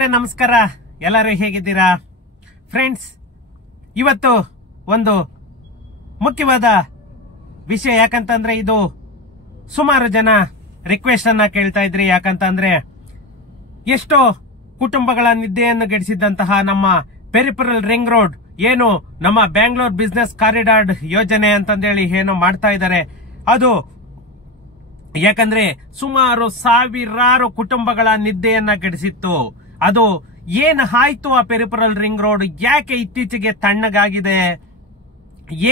ನಮಸ್ಕಾರ, ಎಲ್ಲರೂ ಹೇಗಿದ್ದೀರಾ ಫ್ರೆಂಡ್ಸ್? ಇವತ್ತು ಒಂದು ಮುಖ್ಯವಾದ ವಿಷಯ. ಯಾಕಂತಂದ್ರೆ ಇದು ಸುಮಾರು ಜನ ರಿಕ್ವೆಸ್ಟ್ ಅನ್ನ ಕೇಳ್ತಾ ಇದ್ರಿ. ಯಾಕಂತಂದ್ರೆ ಎಷ್ಟೋ ಕುಟುಂಬಗಳ ನಿದ್ದೆಯನ್ನು ಗೆಡಿಸಿದಂತಹ ನಮ್ಮ ಪೆರಿಫೆರಲ್ ರಿಂಗ್ ರೋಡ್ ಏನು ನಮ್ಮ ಬ್ಯಾಂಗ್ಳೂರ್ ಬಿಸ್ನೆಸ್ ಕಾರಿಡಾರ್ ಯೋಜನೆ ಅಂತಂದೇಳಿ ಏನು ಮಾಡ್ತಾ ಇದ್ದಾರೆ, ಅದು ಯಾಕಂದ್ರೆ ಸುಮಾರು ಸಾವಿರಾರು ಕುಟುಂಬಗಳ ನಿದ್ದೆಯನ್ನ ಗೆಡಿಸಿತ್ತು. ಅದು ಏನ್ ಆಯ್ತು ಆ ಪೆರಿಫೆರಲ್ ರಿಂಗ್ ರೋಡ್? ಯಾಕೆ ಇತ್ತೀಚೆಗೆ ತಣ್ಣಗಾಗಿದೆ?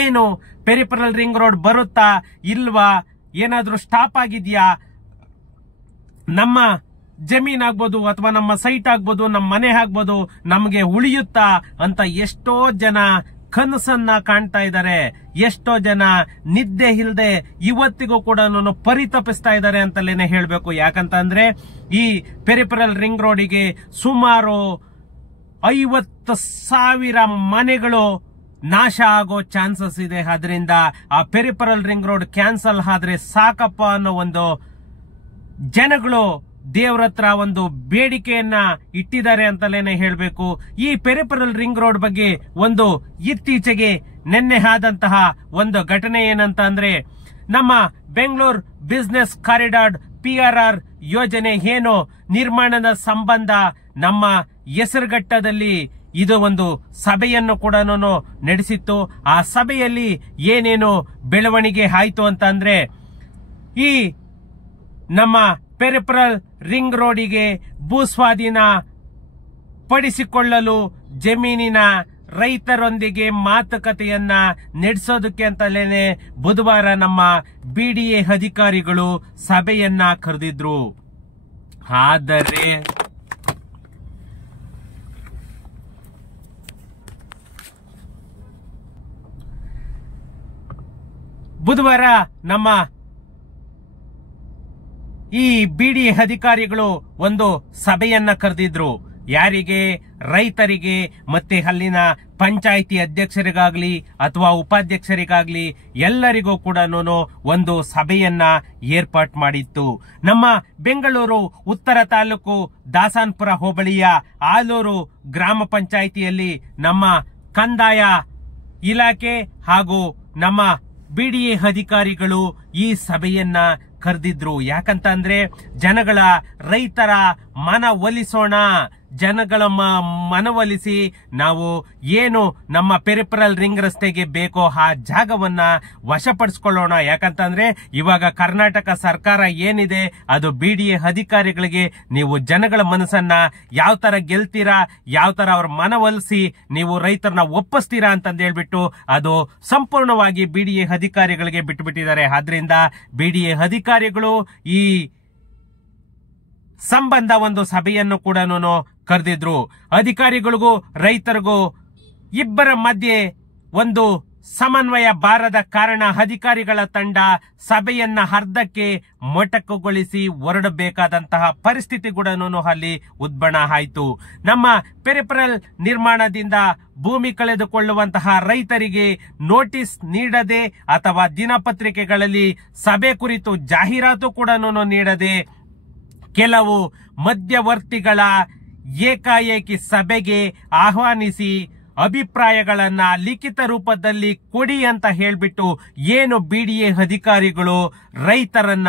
ಏನು ಪೆರಿಫೆರಲ್ ರಿಂಗ್ ರೋಡ್ ಬರುತ್ತಾ ಇಲ್ವಾ? ಏನಾದ್ರೂ ಸ್ಟಾಪ್ ಆಗಿದ್ಯಾ? ನಮ್ಮ ಜಮೀನ್ ಆಗ್ಬೋದು ಅಥವಾ ನಮ್ಮ ಸೈಟ್ ಆಗ್ಬೋದು, ನಮ್ಮ ಮನೆ ಆಗ್ಬೋದು, ನಮಗೆ ಉಳಿಯುತ್ತಾ ಅಂತ ಎಷ್ಟೋ ಜನ ಕನಸನ್ನ ಕಾಣ್ತಾ ಇದ್ದಾರೆ. ಎಷ್ಟೋ ಜನ ನಿದ್ದೆ ಇಲ್ಲದೆ ಇವತ್ತಿಗೂ ಕೂಡ ಪರಿತಪಿಸ್ತಾ ಇದ್ದಾರೆ ಅಂತಲೇನೆ ಹೇಳ್ಬೇಕು. ಯಾಕಂತಂದ್ರೆ ಈ ಪೆರಿಫೆರಲ್ ರಿಂಗ್ ರೋಡಿಗೆ ಸುಮಾರು 50,000 ಮನೆಗಳು ನಾಶ ಆಗೋ ಚಾನ್ಸಸ್ ಇದೆ. ಅದರಿಂದ ಆ ಪೆರಿಫೆರಲ್ ರಿಂಗ್ ರೋಡ್ ಕ್ಯಾನ್ಸಲ್ ಆದ್ರೆ ಸಾಕಪ್ಪ ಅನ್ನೋ ಒಂದು ಜನಗಳು ದೇವ್ರ ಹತ್ರ ಒಂದು ಬೇಡಿಕೆಯನ್ನ ಇಟ್ಟಿದ್ದಾರೆ ಅಂತಲೇನೆ ಹೇಳ್ಬೇಕು. ಈ ಪೆರಿಫೆರಲ್ ರಿಂಗ್ ರೋಡ್ ಬಗ್ಗೆ ಒಂದು ಇತ್ತೀಚೆಗೆ ನಿನ್ನೆ ಆದಂತಹ ಒಂದು ಘಟನೆ ಏನಂತ ಅಂದ್ರೆ, ನಮ್ಮ ಬೆಂಗಳೂರು ಬಿಸ್ನೆಸ್ ಕಾರಿಡಾರ್ PRR ಯೋಜನೆ ಏನು ನಿರ್ಮಾಣದ ಸಂಬಂಧ ನಮ್ಮ ಹೆಸರುಘಟ್ಟದಲ್ಲಿ ಇದು ಒಂದು ಸಭೆಯನ್ನು ಕೂಡ ನಡೆಸಿತ್ತು. ಆ ಸಭೆಯಲ್ಲಿ ಏನೇನು ಬೆಳವಣಿಗೆ ಆಯ್ತು ಅಂತ ಅಂದ್ರೆ, ಈ ನಮ್ಮ ಪೆರಿಫೆರಲ್ ರಿಂಗ್ ರೋಡಿಗೆ ಭೂಸ್ವಾಧೀನ ಪಡಿಸಿಕೊಳ್ಳಲು ಜಮೀನಿನ ರೈತರೊಂದಿಗೆ ಮಾತುಕತೆಯನ್ನ ನಡೆಸೋದಕ್ಕೆ ಅಂತಲೇನೆ ಬುಧವಾರ ನಮ್ಮ BDA ಅಧಿಕಾರಿಗಳು ಸಭೆಯನ್ನ ಕರೆದಿದ್ರು. ಆದರೆ ಬುಧವಾರ ನಮ್ಮ ಈ BDA ಅಧಿಕಾರಿಗಳು ಒಂದು ಸಭೆಯನ್ನ ಕರೆದಿದ್ರು. ಯಾರಿಗೆ? ರೈತರಿಗೆ ಮತ್ತೆ ಅಲ್ಲಿನ ಪಂಚಾಯಿತಿ ಅಧ್ಯಕ್ಷರಿಗಾಗ್ಲಿ ಅಥವಾ ಉಪಾಧ್ಯಕ್ಷರಿಗಾಗ್ಲಿ ಎಲ್ಲರಿಗೂ ಕೂಡ ಒಂದು ಸಭೆಯನ್ನ ಏರ್ಪಾಟ್ ಮಾಡಿತ್ತು. ನಮ್ಮ ಬೆಂಗಳೂರು ಉತ್ತರ ತಾಲೂಕು ದಾಸನಪುರ ಹೋಬಳಿಯ ಆಲೂರು ಗ್ರಾಮ ಪಂಚಾಯಿತಿಯಲ್ಲಿ ನಮ್ಮ ಕಂದಾಯ ಇಲಾಖೆ ಹಾಗೂ ನಮ್ಮ BDA ಅಧಿಕಾರಿಗಳು ಈ ಸಭೆಯನ್ನ ಕರೆದಿದ್ರು. ಯಾಕಂತಂದ್ರೆ ಜನಗಳ ರೈತರ ಮನವೊಲಿಸೋಣ, ಜನಗಳ ಮನವೊಲಿಸಿ ನಾವು ಏನು ನಮ್ಮ ಪೆರಿಫೆರಲ್ ರಿಂಗ್ ರಸ್ತೆಗೆ ಬೇಕೋ ಆ ಜಾಗವನ್ನ ವಶಪಡಿಸ್ಕೊಳ್ಳೋಣ. ಯಾಕಂತಂದ್ರೆ ಇವಾಗ ಕರ್ನಾಟಕ ಸರ್ಕಾರ ಏನಿದೆ ಅದು BDA ಅಧಿಕಾರಿಗಳಿಗೆ ನೀವು ಜನಗಳ ಮನಸ್ಸನ್ನ ಯಾವ ತರ ಗೆಲ್ತೀರಾ, ಯಾವ ತರ ಅವ್ರ ಮನವೊಲಿಸಿ ನೀವು ರೈತರನ್ನ ಒಪ್ಪಿಸ್ತೀರಾ ಅಂತಂದ ಹೇಳ್ಬಿಟ್ಟು ಅದು ಸಂಪೂರ್ಣವಾಗಿ BDA ಅಧಿಕಾರಿಗಳಿಗೆ ಬಿಟ್ಟುಬಿಟ್ಟಿದ್ದಾರೆ. ಆದ್ರಿಂದ BDA ಅಧಿಕಾರಿಗಳು ಈ ಸಂಬಂಧ ಒಂದು ಸಭೆಯನ್ನು ಕೂಡ ಕರೆದಿದ್ರು. ಅಧಿಕಾರಿಗಳಿಗೂ ರೈತರಿಗೂ ಇಬ್ಬರ ಮಧ್ಯೆ ಒಂದು ಸಮನ್ವಯ ಬಾರದ ಕಾರಣ ಅಧಿಕಾರಿಗಳ ತಂಡ ಸಭೆಯನ್ನ ಅರ್ಧಕ್ಕೆ ಮೊಟಕುಗೊಳಿಸಿ ಹೊರಡಬೇಕಾದಂತಹ ಪರಿಸ್ಥಿತಿ ಕೂಡ ಅಲ್ಲಿ ಉದ್ಭವ ಆಯಿತು. ನಮ್ಮ ಪೆರಿಫೆರಲ್ ನಿರ್ಮಾಣದಿಂದ ಭೂಮಿ ಕಳೆದುಕೊಳ್ಳುವಂತಹ ರೈತರಿಗೆ ನೋಟಿಸ್ ನೀಡದೆ ಅಥವಾ ದಿನಪತ್ರಿಕೆಗಳಲ್ಲಿ ಸಭೆ ಕುರಿತು ಜಾಹೀರಾತು ಕೂಡ ನೀಡದೆ ಕೆಲವು ಮಧ್ಯವರ್ತಿಗಳ ಏಕಾಏಕಿ ಸಭೆಗೆ ಆಹ್ವಾನಿಸಿ ಅಭಿಪ್ರಾಯಗಳನ್ನ ಲಿಖಿತ ರೂಪದಲ್ಲಿ ಕೊಡಿ ಅಂತ ಹೇಳ್ಬಿಟ್ಟು ಏನು BDA ಅಧಿಕಾರಿಗಳು ರೈತರನ್ನ,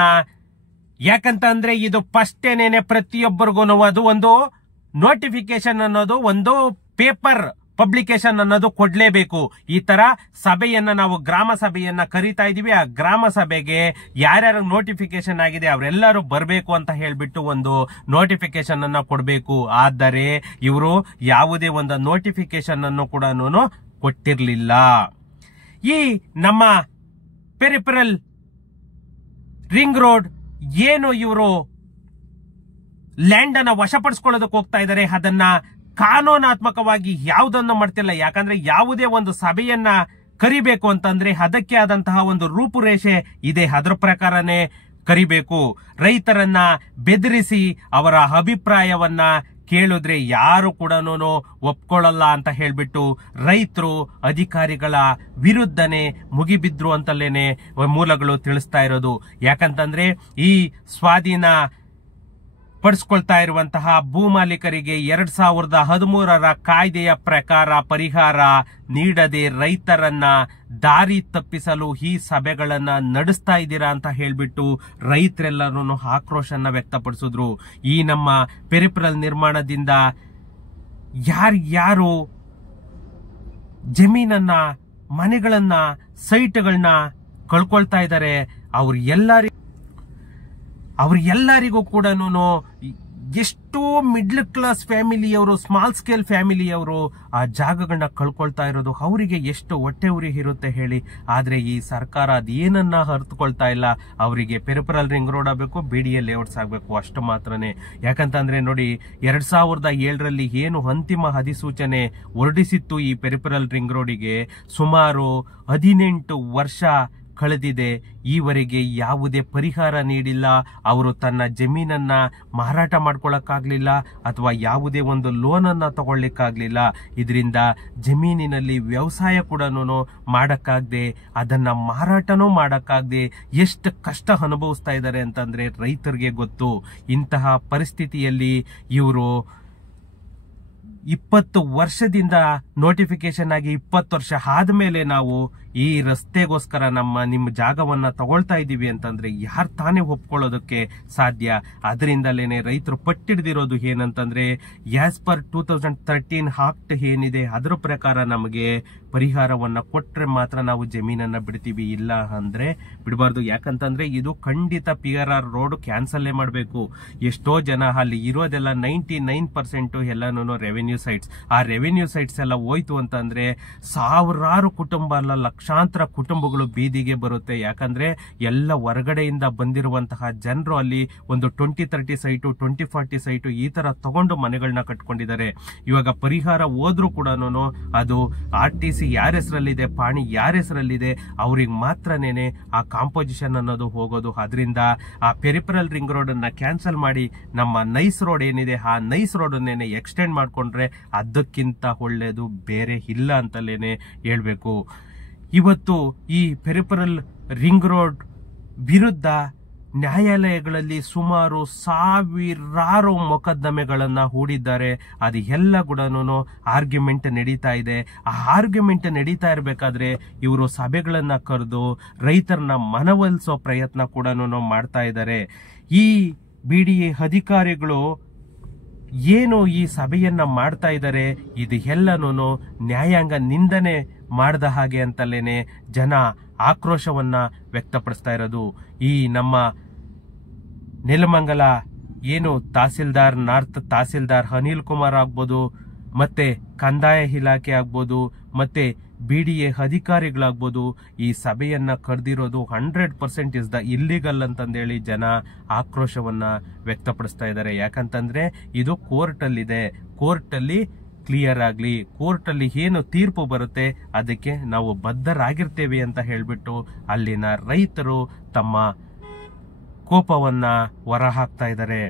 ಯಾಕಂತಂದ್ರೆ ಇದು ಫಸ್ಟ್ ಏನೇನೆ ಪ್ರತಿಯೊಬ್ಬರಿಗೂ ಅದು ಒಂದು ನೋಟಿಫಿಕೇಶನ್ ಅನ್ನೋದು, ಒಂದು ಪೇಪರ್ ಪಬ್ಲಿಕೇಶನ್ ಅನ್ನೋದು ಕೊಡ್ಲೇಬೇಕು. ಈ ತರ ಸಭೆಯನ್ನ ನಾವು ಗ್ರಾಮ ಸಭೆಯನ್ನ ಕರೀತಾ ಇದೀವಿ. ಆ ಗ್ರಾಮ ಸಭೆಗೆ ಯಾರ್ಯಾರ ನೋಟಿಫಿಕೇಶನ್ ಆಗಿದೆ ಅವರೆಲ್ಲರೂ ಬರಬೇಕು ಅಂತ ಹೇಳ್ಬಿಟ್ಟು ಒಂದು ನೋಟಿಫಿಕೇಶನ್ ಅನ್ನ ಕೊಡಬೇಕು. ಆದರೆ ಇವರು ಯಾವುದೇ ಒಂದು ನೋಟಿಫಿಕೇಶನ್ ಅನ್ನು ಕೂಡ ಕೊಟ್ಟಿರ್ಲಿಲ್ಲ. ಈ ನಮ್ಮ ಪೆರಿಫೆರಲ್ ರಿಂಗ್ ರೋಡ್ ಏನು ಇವರು ಲ್ಯಾಂಡ್ ಅನ್ನ ವಶಪಡಿಸ್ಕೊಳ್ಳೋದಕ್ಕೆ ಹೋಗ್ತಾ ಇದ್ದಾರೆ, ಅದನ್ನ ಕಾನೂನಾತ್ಮಕವಾಗಿ ಯಾವುದನ್ನು ಮಾಡ್ತಿಲ್ಲ. ಯಾಕಂದ್ರೆ ಯಾವುದೇ ಒಂದು ಸಭೆಯನ್ನ ಕರಿಬೇಕು ಅಂತಂದ್ರೆ ಅದಕ್ಕೆ ಆದಂತಹ ಒಂದು ರೂಪುರೇಷೆ ಇದೆ, ಅದರ ಪ್ರಕಾರನೇ ಕರಿಬೇಕು. ರೈತರನ್ನ ಬೆದರಿಸಿ ಅವರ ಅಭಿಪ್ರಾಯವನ್ನ ಕೇಳಿದ್ರೆ ಯಾರು ಕೂಡ ಒಪ್ಕೊಳ್ಳಲ್ಲ ಅಂತ ಹೇಳ್ಬಿಟ್ಟು ರೈತರು ಅಧಿಕಾರಿಗಳ ವಿರುದ್ಧನೇ ಮುಗಿಬಿದ್ರು ಅಂತಲೇನೆ ಮೂಲಗಳು ತಿಳಿಸ್ತಾ ಇರೋದು. ಯಾಕಂತಂದ್ರೆ ಈ ಸ್ವಾಧೀನ ಪಡಿಸ್ಕೊಳ್ತಾ ಇರುವಂತಹ ಭೂಮಾಲೀಕರಿಗೆ 2013ರ ಕಾಯ್ದೆಯ ಪ್ರಕಾರ ಪರಿಹಾರ ನೀಡದೆ ರೈತರನ್ನ ದಾರಿ ತಪ್ಪಿಸಲು ಈ ಸಭೆಗಳನ್ನ ನಡೆಸ್ತಾ ಇದ್ದೀರಾ ಅಂತ ಹೇಳ್ಬಿಟ್ಟು ರೈತರೆಲ್ಲರೂ ಆಕ್ರೋಶನ್ನ ವ್ಯಕ್ತಪಡಿಸಿದ್ರು. ಈ ನಮ್ಮ ಪೆರಿಫೆರಲ್ ನಿರ್ಮಾಣದಿಂದ ಯಾರು ಜಮೀನನ್ನ, ಮನೆಗಳನ್ನ, ಸೈಟ್ಗಳನ್ನ ಕಳ್ಕೊಳ್ತಾ ಇದ್ದಾರೆ ಅವ್ರೆಲ್ಲರಿಗೂ ಕೂಡ ಎಷ್ಟೋ ಮಿಡ್ಲ್ ಕ್ಲಾಸ್ ಫ್ಯಾಮಿಲಿಯವರು, ಸ್ಮಾಲ್ ಸ್ಕೇಲ್ ಫ್ಯಾಮಿಲಿಯವರು ಆ ಜಾಗಗಳನ್ನ ಕಳ್ಕೊಳ್ತಾ ಇರೋದು ಅವರಿಗೆ ಎಷ್ಟು ಹೊಟ್ಟೆ ಉರಿ ಇರುತ್ತೆ ಹೇಳಿ. ಆದ್ರೆ ಈ ಸರ್ಕಾರ ಅದೇನನ್ನ ಅರ್ಥಕೊಳ್ತಾ ಇಲ್ಲ. ಅವರಿಗೆ ಪೆರಿಫೆರಲ್ ರಿಂಗ್ ರೋಡ್ ಆಗಬೇಕು, BDA ಲೇಔಟ್ಸ್ ಆಗಬೇಕು, ಅಷ್ಟು ಮಾತ್ರನೇ. ಯಾಕಂತಂದ್ರೆ ನೋಡಿ, 2007ರಲ್ಲಿ ಏನು ಅಂತಿಮ ಅಧಿಸೂಚನೆ ಹೊರಡಿಸಿತ್ತು ಈ ಪೆರಿಫೆರಲ್ ರಿಂಗ್ ರೋಡಿಗೆ, ಸುಮಾರು 18 ವರ್ಷ ಕಳೆದಿದೆ. ಈವರೆಗೆ ಯಾವುದೇ ಪರಿಹಾರ ನೀಡಿಲ್ಲ. ಅವರು ತನ್ನ ಜಮೀನನ್ನ ಮಾರಾಟ ಮಾಡ್ಕೊಳಕ್ಕಾಗ್ಲಿಲ್ಲ ಅಥವಾ ಯಾವುದೇ ಒಂದು ಲೋನ್ ಅನ್ನ ತಗೊಳ್ಳಿಕ್ಕಾಗ್ಲಿಲ್ಲ. ಇದರಿಂದ ಜಮೀನಿನಲ್ಲಿ ವ್ಯವಸಾಯ ಕೂಡ ಮಾಡಕ್ಕಾಗದೆ, ಅದನ್ನ ಮಾರಾಟನೂ ಮಾಡಕ್ಕಾಗದೆ ಎಷ್ಟು ಕಷ್ಟ ಅನುಭವಿಸ್ತಾ ಇದ್ದಾರೆ ಅಂತಂದ್ರೆ ರೈತರಿಗೆ ಗೊತ್ತು. ಇಂತಹ ಪರಿಸ್ಥಿತಿಯಲ್ಲಿ ಇವರು 20 ವರ್ಷದಿಂದ ನೋಟಿಫಿಕೇಶನ್ ಆಗಿ 20 ವರ್ಷ ಆದ್ಮೇಲೆ ನಾವು ಈ ರಸ್ತೆಗೋಸ್ಕರ ನಿಮ್ಮ ಜಾಗವನ್ನ ತಗೊಳ್ತಾ ಇದೀವಿ ಅಂತಂದ್ರೆ ಯಾರು ತಾನೇ ಒಪ್ಕೊಳ್ಳೋದಕ್ಕೆ ಸಾಧ್ಯ? ಅದರಿಂದಲೇನೆ ರೈತರು ಪಟ್ಟಿಡ್ದಿರೋದು ಏನಂತಂದ್ರೆ, ಆಸ್ ಪರ್ 2013 ಆಕ್ಟ್ ಏನಿದೆ ಅದರ ಪ್ರಕಾರ ನಮಗೆ ಪರಿಹಾರವನ್ನ ಕೊಟ್ರೆ ಮಾತ್ರ ನಾವು ಜಮೀನನ್ನ ಬಿಡ್ತೀವಿ, ಇಲ್ಲ ಅಂದ್ರೆ ಬಿಡಬಾರ್ದು. ಯಾಕಂತಂದ್ರೆ ಇದು ಖಂಡಿತ PRR ರೋಡ್ ಕ್ಯಾನ್ಸಲ್ಲೇ ಮಾಡಬೇಕು. ಎಷ್ಟೋ ಜನ ಅಲ್ಲಿ ಇರೋದೆಲ್ಲ 99% ಎಲ್ಲಾನು ರೆವೆನ್ಯೂ ಸೈಟ್ಸ್. ಆ ರೆವೆನ್ಯೂ ಸೈಟ್ಸ್ ಎಲ್ಲ ಹೋಯ್ತು ಅಂತಂದ್ರೆ ಸಾವಿರಾರು ಕುಟುಂಬ ಅಲ್ಲ, ಲಕ್ಷಾಂತರ ಕುಟುಂಬಗಳು ಬೀದಿಗೆ ಬರುತ್ತೆ. ಯಾಕಂದ್ರೆ ಎಲ್ಲ ಹೊರಗಡೆಯಿಂದ ಬಂದಿರುವಂತಹ ಜನರು ಅಲ್ಲಿ ಒಂದು 20-30 ಸೈಟು, 20-40 ಸೈಟು ಈ ತರ ತಗೊಂಡು ಮನೆಗಳನ್ನ ಕಟ್ಕೊಂಡಿದ್ದಾರೆ. ಇವಾಗ ಪರಿಹಾರ ಹೋದ್ರೂ ಕೂಡ ಅದು RTC ಯಾರ ಹೆಸರಲ್ಲಿದೆ, ಪಾಣಿ ಯಾರ ಹೆಸರಲ್ಲಿದೆ, ಅವ್ರಿಗೆ ಮಾತ್ರನೇನೆ ಆ ಕಾಂಪೋಸಿಷನ್ ಅನ್ನೋದು ಹೋಗೋದು. ಅದರಿಂದ ಆ ಪೆರಿಫೆರಲ್ ರಿಂಗ್ ರೋಡ್ ಅನ್ನ ಕ್ಯಾನ್ಸಲ್ ಮಾಡಿ ನಮ್ಮ ನೈಸ್ ರೋಡ್ ಏನಿದೆ ಆ ನೈಸ್ ರೋಡ್ ಅನ್ನೇನೆ ಎಕ್ಸ್ಟೆಂಡ್ ಮಾಡ್ಕೊಂಡ್ರೆ ಅದಕ್ಕಿಂತ ಒಳ್ಳೇದು ಬೇರೆ ಇಲ್ಲ ಅಂತಲೇನೆ ಹೇಳ್ಬೇಕು. ಇವತ್ತು ಈ ಪೆರಿಫೆರಲ್ ರಿಂಗ್ ರೋಡ್ ವಿರುದ್ಧ ನ್ಯಾಯಾಲಯಗಳಲ್ಲಿ ಸುಮಾರು ಸಾವಿರಾರು ಮೊಕದ್ದಮೆಗಳನ್ನ ಹೂಡಿದ್ದಾರೆ. ಅದು ಎಲ್ಲ ಕೂಡ ಆರ್ಗ್ಯುಮೆಂಟ್ ನಡೀತಾ ಇದೆ. ಆ ಆರ್ಗ್ಯುಮೆಂಟ್ ನಡೀತಾ ಇರಬೇಕಾದ್ರೆ ಇವರು ಸಭೆಗಳನ್ನ ಕರೆದು ರೈತರನ್ನ ಮನವೊಲಿಸೋ ಪ್ರಯತ್ನ ಕೂಡ ಮಾಡ್ತಾ ಇದ್ದಾರೆ. ಈ BDA ಅಧಿಕಾರಿಗಳು ಏನು ಈ ಸಭೆಯನ್ನ ಮಾಡ್ತಾ ಇದ್ದಾರೆ, ಇದು ಎಲ್ಲನೂ ನ್ಯಾಯಾಂಗ ನಿಂದನೆ ಮಾಡದ ಹಾಗೆ ಅಂತಲೇನೆ ಜನ ಆಕ್ರೋಶವನ್ನ ವ್ಯಕ್ತಪಡಿಸ್ತಾ ಇರೋದು. ಈ ನಮ್ಮ ನೆಲಮಂಗಲ ಏನು ತಹಸೀಲ್ದಾರ್, ನಾರ್ತ್ ತಹಸೀಲ್ದಾರ್ ಅನಿಲ್ ಕುಮಾರ್ ಆಗ್ಬೋದು, ಮತ್ತೆ ಕಂದಾಯ ಇಲಾಖೆ ಆಗ್ಬೋದು, ಮತ್ತೆ BDA ಅಧಿಕಾರಿಗಳಾಗ್ಬೋದು, ಈ ಸಭೆಯನ್ನ ಕರೆದಿರೋದು 100% ಇಸ್ ದ ಇಲ್ಲಿಗಲ್ ಅಂತಂದೇಳಿ ಜನ ಆಕ್ರೋಶವನ್ನ ವ್ಯಕ್ತಪಡಿಸ್ತಾ ಇದ್ದಾರೆ. ಯಾಕಂತಂದ್ರೆ ಇದು ಕೋರ್ಟ್ ಅಲ್ಲಿದೆ, ಕೋರ್ಟ್ ಅಲ್ಲಿ ಕ್ಲಿಯರ್ ಆಗ್ಲಿ, ಕೋರ್ಟ್ ಅಲ್ಲಿ ಏನು ತೀರ್ಪು ಬರುತ್ತೆ ಅದಕ್ಕೆ ನಾವು ಬದ್ಧರಾಗಿರ್ತೇವೆ ಅಂತ ಹೇಳ್ಬಿಟ್ಟು ಅಲ್ಲಿನ ರೈತರು ತಮ್ಮ ಕೋಪವನ್ನ ಹೊರಹಾಕ್ತಾ ಇದ್ದಾರೆ.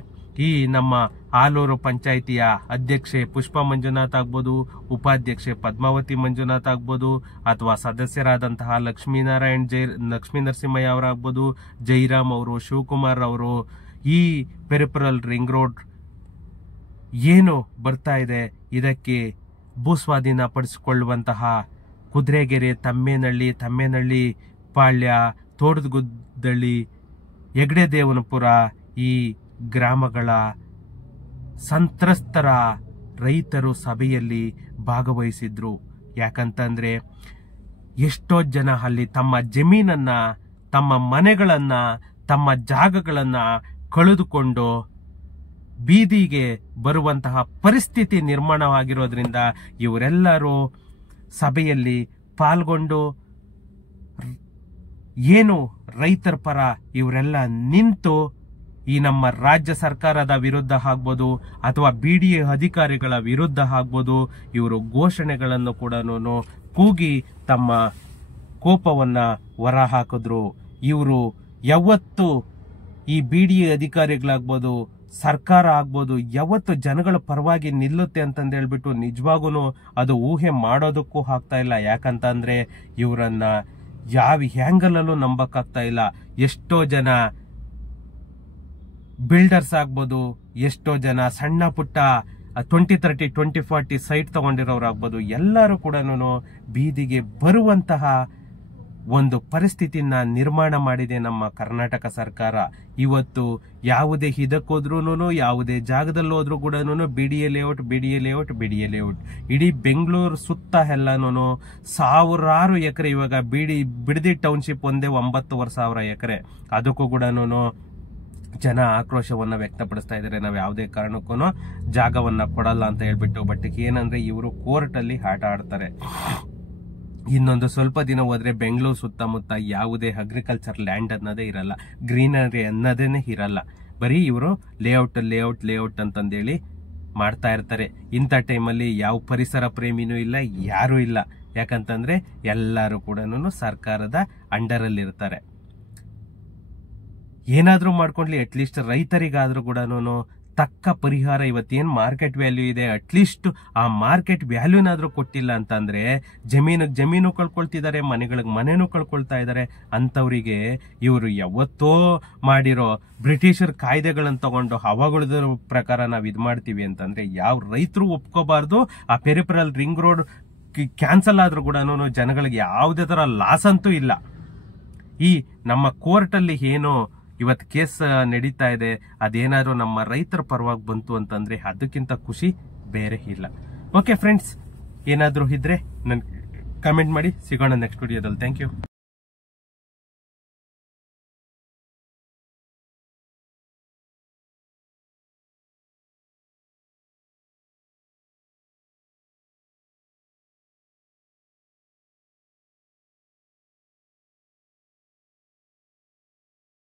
ಈ ನಮ್ಮ ಆಲೂರು ಪಂಚಾಯಿತಿಯ ಅಧ್ಯಕ್ಷೆ ಪುಷ್ಪ ಮಂಜುನಾಥ್ ಆಗ್ಬೋದು, ಉಪಾಧ್ಯಕ್ಷೆ ಪದ್ಮಾವತಿ ಮಂಜುನಾಥ್ ಆಗ್ಬೋದು, ಅಥವಾ ಸದಸ್ಯರಾದಂತಹ ಲಕ್ಷ್ಮೀ ನರಸಿಂಹಯ್ಯ ಅವರಾಗ್ಬೋದು, ಜೈರಾಮ್ ಅವರು, ಶಿವಕುಮಾರ್ ಅವರು, ಈ ಪೆರಿಫೆರಲ್ ರಿಂಗ್ ರೋಡ್ ಏನು ಬರ್ತಾ ಇದೆ ಇದಕ್ಕೆ ಭೂಸ್ವಾಧೀನ ಪಡಿಸಿಕೊಳ್ಳುವಂತಹ ಕುದುರೆಗೆರೆ, ತಮ್ಮೇನಹಳ್ಳಿ ಪಾಳ್ಯ, ತೋಟದಗುದ್ದಳ್ಳಿ, ಹೆಗ್ಡೆದೇವನಪುರ ಈ ಗ್ರಾಮಗಳ ಸಂತ್ರಸ್ತರ ರೈತರು ಸಭೆಯಲ್ಲಿ ಭಾಗವಹಿಸಿದ್ರು. ಯಾಕಂತಂದ್ರೆ ಎಷ್ಟೋ ಜನ ಅಲ್ಲಿ ತಮ್ಮ ಜಮೀನನ್ನ, ತಮ್ಮ ಮನೆಗಳನ್ನ, ತಮ್ಮ ಜಾಗಗಳನ್ನ ಕಳೆದುಕೊಂಡು ಬೀದಿಗೆ ಬರುವಂತಹ ಪರಿಸ್ಥಿತಿ ನಿರ್ಮಾಣವಾಗಿರೋದ್ರಿಂದ ಇವರೆಲ್ಲರೂ ಸಭೆಯಲ್ಲಿ ಪಾಲ್ಗೊಂಡು ಏನು ರೈತರ ಪರ ಇವರೆಲ್ಲ ನಿಂತು ಈ ನಮ್ಮ ರಾಜ್ಯ ಸರ್ಕಾರದ ವಿರುದ್ಧ ಆಗ್ಬೋದು ಅಥವಾ BDA ಅಧಿಕಾರಿಗಳ ವಿರುದ್ಧ ಆಗ್ಬೋದು ಇವರು ಘೋಷಣೆಗಳನ್ನು ಕೂಡ ಕೂಗಿ ತಮ್ಮ ಕೋಪವನ್ನ ಹೊರ ಹಾಕಿದ್ರು. ಇವರು ಯಾವತ್ತು ಈ BDA ಅಧಿಕಾರಿಗಳಾಗ್ಬೋದು, ಸರ್ಕಾರ ಆಗ್ಬೋದು, ಯಾವತ್ತು ಜನಗಳ ಪರವಾಗಿ ನಿಲ್ಲುತ್ತೆ ಅಂತಂದೇಳ್ಬಿಟ್ಟು ನಿಜವಾಗೂ ಅದು ಊಹೆ ಮಾಡೋದಕ್ಕೂ ಆಗ್ತಾ ಇಲ್ಲ. ಯಾಕಂತಂದ್ರೆ ಇವರನ್ನ ಯಾವ ಹ್ಯಾಂಗಲ್ ಅಲ್ಲೂ ನಂಬಕ್ಕಾಗ್ತಾ ಇಲ್ಲ. ಎಷ್ಟೋ ಜನ ಬಿಲ್ಡರ್ಸ್ ಆಗ್ಬೋದು, ಎಷ್ಟೋ ಜನ ಸಣ್ಣ ಪುಟ್ಟ 2030 2040 ಸೈಟ್ ತಗೊಂಡಿರೋರಾಗ್ಬೋದು, ಎಲ್ಲರೂ ಕೂಡ ಬೀದಿಗೆ ಬರುವಂತಹ ಒಂದು ಪರಿಸ್ಥಿತಿನ ನಿರ್ಮಾಣ ಮಾಡಿದೆ ನಮ್ಮ ಕರ್ನಾಟಕ ಸರ್ಕಾರ. ಇವತ್ತು ಯಾವುದೇ ಇದಕ್ಕೋದ್ರೂ ಯಾವುದೇ ಜಾಗದಲ್ಲಿ ಹೋದ್ರೂ ಕೂಡ BDA layout BDA layout BDA layout. ಇಡೀ ಬೆಂಗಳೂರು ಸುತ್ತ ಎಲ್ಲಾನು ಸಾವಿರಾರು ಎಕರೆ ಇವಾಗ ಬಿಡದಿ ಟೌನ್ಶಿಪ್ ಒಂದೇ 9,000 ಎಕರೆ. ಅದಕ್ಕೂ ಕೂಡ ಜನ ಆಕ್ರೋಶವನ್ನ ವ್ಯಕ್ತಪಡಿಸ್ತಾ ಇದ್ದಾರೆ, ನಾವು ಯಾವುದೇ ಕಾರಣಕ್ಕೂ ಜಾಗವನ್ನ ಕೊಡಲ್ಲ ಅಂತ ಹೇಳ್ಬಿಟ್ಟು. ಬಟ್ ಏನಂದ್ರೆ ಇವರು ಕೋರ್ಟ್ ಅಲ್ಲಿ ಆಟ ಆಡ್ತಾರೆ. ಇನ್ನೊಂದು ಸ್ವಲ್ಪ ದಿನ ಹೋದ್ರೆ ಬೆಂಗಳೂರು ಸುತ್ತಮುತ್ತ ಯಾವುದೇ ಅಗ್ರಿಕಲ್ಚರ್ ಲ್ಯಾಂಡ್ ಅನ್ನೋದೇ ಇರಲ್ಲ, ಗ್ರೀನರಿ ಅನ್ನೋದೇನೆ ಇರಲ್ಲ. ಬರೀ ಇವರು ಲೇಔಟ್ ಲೇಔಟ್ ಲೇಔಟ್ ಅಂತಂದೇಳಿ ಮಾಡ್ತಾ ಇರ್ತಾರೆ. ಇಂಥ ಟೈಮಲ್ಲಿ ಯಾವ ಪರಿಸರ ಪ್ರೇಮಿನೂ ಇಲ್ಲ, ಯಾರೂ ಇಲ್ಲ. ಯಾಕಂತಂದ್ರೆ ಎಲ್ಲರೂ ಕೂಡ ಸರ್ಕಾರದ ಅಂಡರ್ ಅಲ್ಲಿ ಇರ್ತಾರೆ. ಏನಾದ್ರೂ ಮಾಡ್ಕೊಂಡ್ಲಿ ಅಟ್ಲೀಸ್ಟ್ ರೈತರಿಗಾದ್ರೂ ಕೂಡ ತಕ್ಕ ಪರಿಹಾರ, ಇವತ್ತೇನ್ ಮಾರ್ಕೆಟ್ ವ್ಯಾಲ್ಯೂ ಇದೆ ಅಟ್ಲೀಸ್ಟ್ ಆ ಮಾರ್ಕೆಟ್ ವ್ಯಾಲ್ಯೂನಾದ್ರೂ ಕೊಟ್ಟಿಲ್ಲ ಅಂತಂದ್ರೆ ಜಮೀನು ಕಳ್ಕೊಳ್ತಿದ್ದಾರೆ, ಮನೆನೂ ಕಳ್ಕೊಳ್ತಾ ಇದ್ದಾರೆ. ಅಂತವ್ರಿಗೆ ಇವರು ಯಾವತ್ತೋ ಮಾಡಿರೋ ಬ್ರಿಟಿಷರ್ ಕಾಯ್ದೆಗಳನ್ನ ತಗೊಂಡು ಹವಾಗುಳದ ಪ್ರಕಾರ ನಾವ್ ಇದ್ ಮಾಡ್ತೀವಿ ಅಂತಂದ್ರೆ ಯಾವ ರೈತರು ಒಪ್ಕೋಬಾರ್ದು. ಆ ಪೆರಿಫೆರಲ್ ರಿಂಗ್ ರೋಡ್ ಕ್ಯಾನ್ಸಲ್ ಆದ್ರೂ ಕೂಡ ಜನಗಳಿಗೆ ಯಾವುದೇ ತರ ಲಾಸ್ ಅಂತೂ ಇಲ್ಲ. ಈ ನಮ್ಮ ಕೋರ್ಟ್ ಅಲ್ಲಿ ಏನು ಇವತ್ತು ಕೇಸ್ ನಡೀತಾ ಇದೆ, ಅದೇನಾದ್ರು ನಮ್ಮ ರೈತರ ಪರವಾಗಿ ಬಂತು ಅಂತಂದ್ರೆ ಅದಕ್ಕಿಂತ ಖುಷಿ ಬೇರೆ ಇಲ್ಲ. ಓಕೆ ಫ್ರೆಂಡ್ಸ್, ಏನಾದ್ರೂ ಇದ್ರೆ ನನ್ ಕಮೆಂಟ್ ಮಾಡಿ. ಸಿಗೋಣ ನೆಕ್ಸ್ಟ್ ವಿಡಿಯೋದಲ್ಲಿ. Thank you.